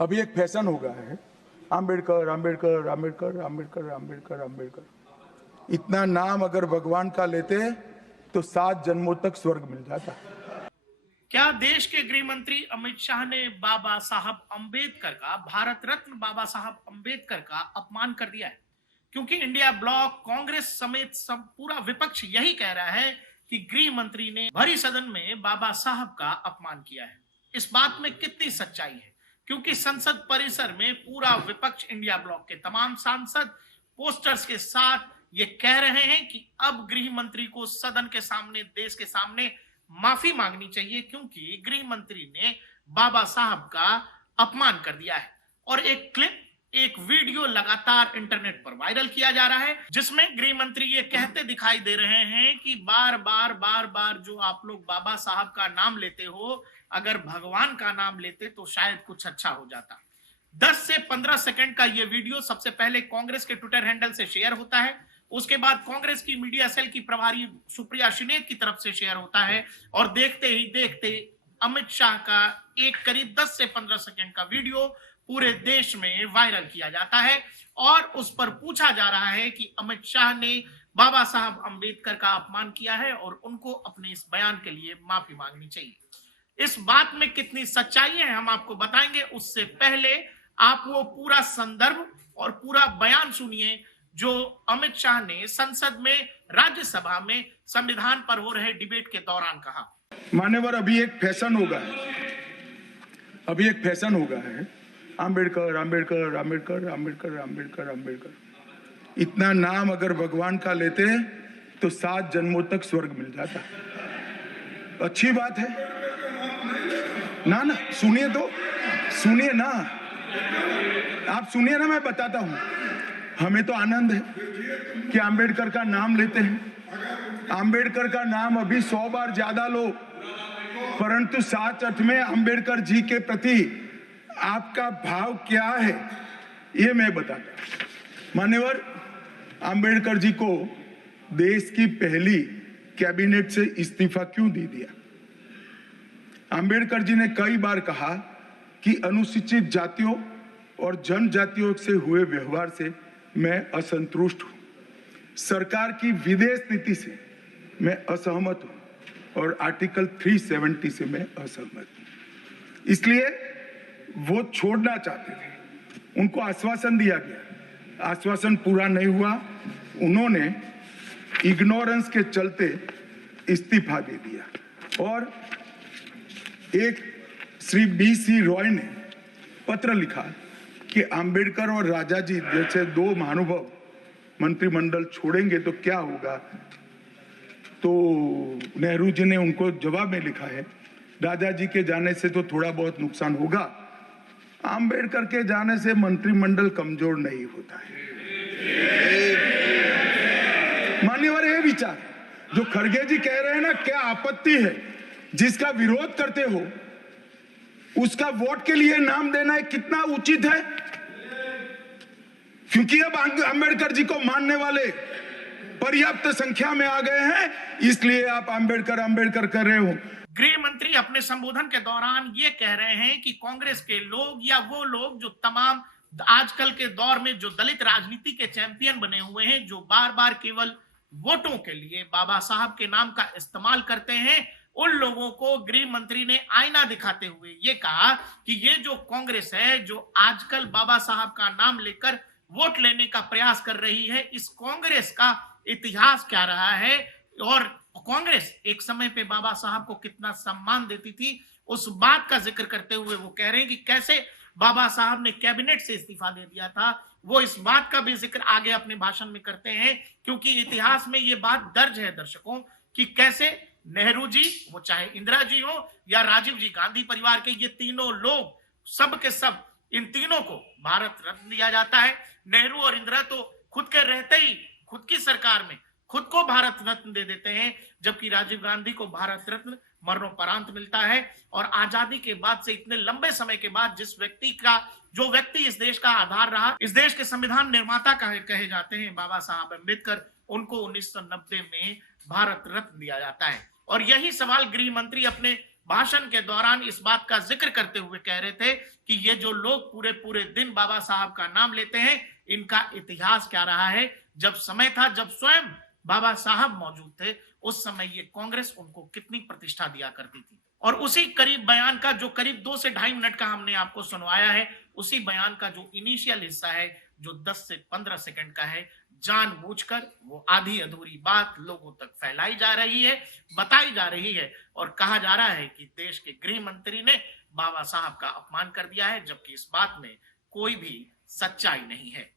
अभी एक फैशन हो गया है, आम्बेडकर आम्बेडकर आम्बेडकर आम्बेडकर आम्बेडकर आम्बेडकर। इतना नाम अगर भगवान का लेते तो 7 जन्मों तक स्वर्ग मिल जाता। क्या देश के गृह मंत्री अमित शाह ने बाबा साहब अंबेडकर का, भारत रत्न बाबा साहब अंबेडकर का अपमान कर दिया है? क्योंकि इंडिया ब्लॉक, कांग्रेस समेत सब पूरा विपक्ष यही कह रहा है कि गृह मंत्री ने भरी सदन में बाबा साहब का अपमान किया है। इस बात में कितनी सच्चाई है? क्योंकि संसद परिसर में पूरा विपक्ष, इंडिया ब्लॉक के तमाम सांसद पोस्टर्स के साथ ये कह रहे हैं कि अब गृह मंत्री को सदन के सामने, देश के सामने माफी मांगनी चाहिए, क्योंकि गृह मंत्री ने बाबा साहब का अपमान कर दिया है। और एक क्लिप, एक वीडियो लगातार इंटरनेट पर वायरल किया जा रहा है, जिसमें गृह मंत्री ये कहते दिखाई दे रहे हैं कि बार बार जो आप लोग बाबा साहब का नाम लेते हो, अगर भगवान का नाम लेते तो शायद कुछ अच्छा हो जाता। 10 से 15 सेकंड का ये वीडियो सबसे पहले कांग्रेस के ट्विटर हैंडल से शेयर होता है, उसके बाद कांग्रेस की मीडिया सेल की प्रभारी सुप्रिया शिनेत की तरफ से शेयर होता है, और देखते ही देखते अमित शाह का एक करीब 10 से 15 सेकंड का वीडियो पूरे देश में वायरल किया जाता है और उस पर पूछा जा रहा है कि अमित शाह ने बाबा साहब अंबेडकर का अपमान किया है और उनको अपने इस बयान के लिए माफी मांगनी चाहिए। इस बात में कितनी सच्चाई है हम आपको बताएंगे, उससे पहले आप वो पूरा संदर्भ और पूरा बयान सुनिए जो अमित शाह ने संसद में, राज्यसभा में संविधान पर हो रहे डिबेट के दौरान कहा। मान्यवर, अभी एक फैशन हो गया है, आम्बेडकर आम्बेडकर आम्बेडकर आम्बेडकर आम्बेडकर आम्बेडकर। इतना नाम अगर भगवान का लेते तो 7 जन्मों तक स्वर्ग मिल जाता। अच्छी बात है ना? सुनिए तो, सुनिए ना, आप सुनिए ना, मैं बताता हूं। हमें तो आनंद है कि आम्बेडकर का नाम लेते हैं। आम्बेडकर का नाम अभी 100 बार ज्यादा लो, परंतु साच अर्थ में आम्बेडकर जी के प्रति आपका भाव क्या है ये मैं बताता। मान्यवर, आम्बेडकर जी को देश की पहली कैबिनेट से इस्तीफा क्यों दे दिया? आम्बेडकर जी ने कई बार कहा कि अनुसूचित जातियों और जनजातियों से हुए व्यवहार से मैं असंतुष्ट हूं, सरकार की विदेश नीति से मैं असहमत हूं और आर्टिकल 370 से मैं असहमत हूं। इसलिए वो छोड़ना चाहते थे, उनको आश्वासन दिया गया, आश्वासन पूरा नहीं हुआ, उन्होंने इग्नोरेंस के चलते इस्तीफा दे दिया। और एक श्री BC रॉय ने पत्र लिखा कि आम्बेडकर और राजा जी जैसे 2 महानुभाव मंत्रिमंडल छोड़ेंगे तो क्या होगा। तो नेहरू जी ने उनको जवाब में लिखा है, राजा जी के जाने से तो थोड़ा बहुत नुकसान होगा, आम्बेडकर के जाने से मंत्रिमंडल कमजोर नहीं होता है। मान्यवर, ये विचार जो खड़गे जी कह रहे हैं ना, क्या आपत्ति है? जिसका विरोध करते हो उसका वोट के लिए नाम देना कितना उचित है? क्योंकि अब अंबेडकर जी को मानने वाले पर्याप्त संख्या में आ गए हैं, इसलिए आप अंबेडकर अंबेडकर कर रहे हो। गृह मंत्री अपने संबोधन के दौरान ये कह रहे हैं कि कांग्रेस के लोग या वो लोग जो तमाम आजकल के दौर में जो दलित राजनीति के चैंपियन बने हुए हैं, जो बार बार केवल वोटों के लिए बाबा साहब के नाम का इस्तेमाल करते हैं, उन लोगों को गृह मंत्री ने आईना दिखाते हुए ये कहा कि ये जो कांग्रेस है, जो आजकल बाबा साहब का नाम लेकर वोट लेने का प्रयास कर रही है, इस कांग्रेस का इतिहास क्या रहा है और कांग्रेस एक समय पे बाबा साहब को कितना सम्मान देती थी, उस बात का जिक्र करते हुए वो कह रहे हैं कि कैसे बाबा साहब ने कैबिनेट से इस्तीफा दे दिया था। वो इस बात का भी जिक्र आगे अपने भाषण में करते हैं, क्योंकि इतिहास में ये बात दर्ज है दर्शकों कि कैसे नेहरू जी, वो चाहे इंदिरा जी हो या राजीव जी, गांधी परिवार के ये तीनों लोग, सब के सब, इन तीनों को भारत रत्न दिया जाता है। नेहरू और इंदिरा तो खुद के रहते ही खुद की सरकार में खुद को भारत रत्न दे देते हैं, जबकि राजीव गांधी को भारत रत्न मरणोपरांत मिलता है। और आजादी के बाद से इतने लंबे समय के बाद जो व्यक्ति इस देश का आधार रहा, इस देश के संविधान निर्माता कहे जाते हैं बाबा साहब अम्बेडकर, उनको 1990 में भारत रत्न दिया जाता है। और यही सवाल गृह मंत्री अपने भाषण के दौरान इस बात का जिक्र करते हुए कह रहे थे कि ये जो लोग पूरे पूरे दिन बाबा साहब का नाम लेते हैं, इनका इतिहास क्या रहा है। जब समय था, जब स्वयं बाबा साहब मौजूद थे, उस समय ये कांग्रेस उनको कितनी प्रतिष्ठा दिया करती थी। और उसी करीब बयान का, जो करीब 2 से 2.5 मिनट का हमने आपको सुनवाया है, उसी बयान का जो इनिशियल हिस्सा है, जो 10 से 15 सेकंड का है, जानबूझकर वो आधी अधूरी बात लोगों तक फैलाई जा रही है, बताई जा रही है और कहा जा रहा है कि देश के गृह मंत्री ने बाबा साहब का अपमान कर दिया है, जबकि इस बात में कोई भी सच्चाई नहीं है।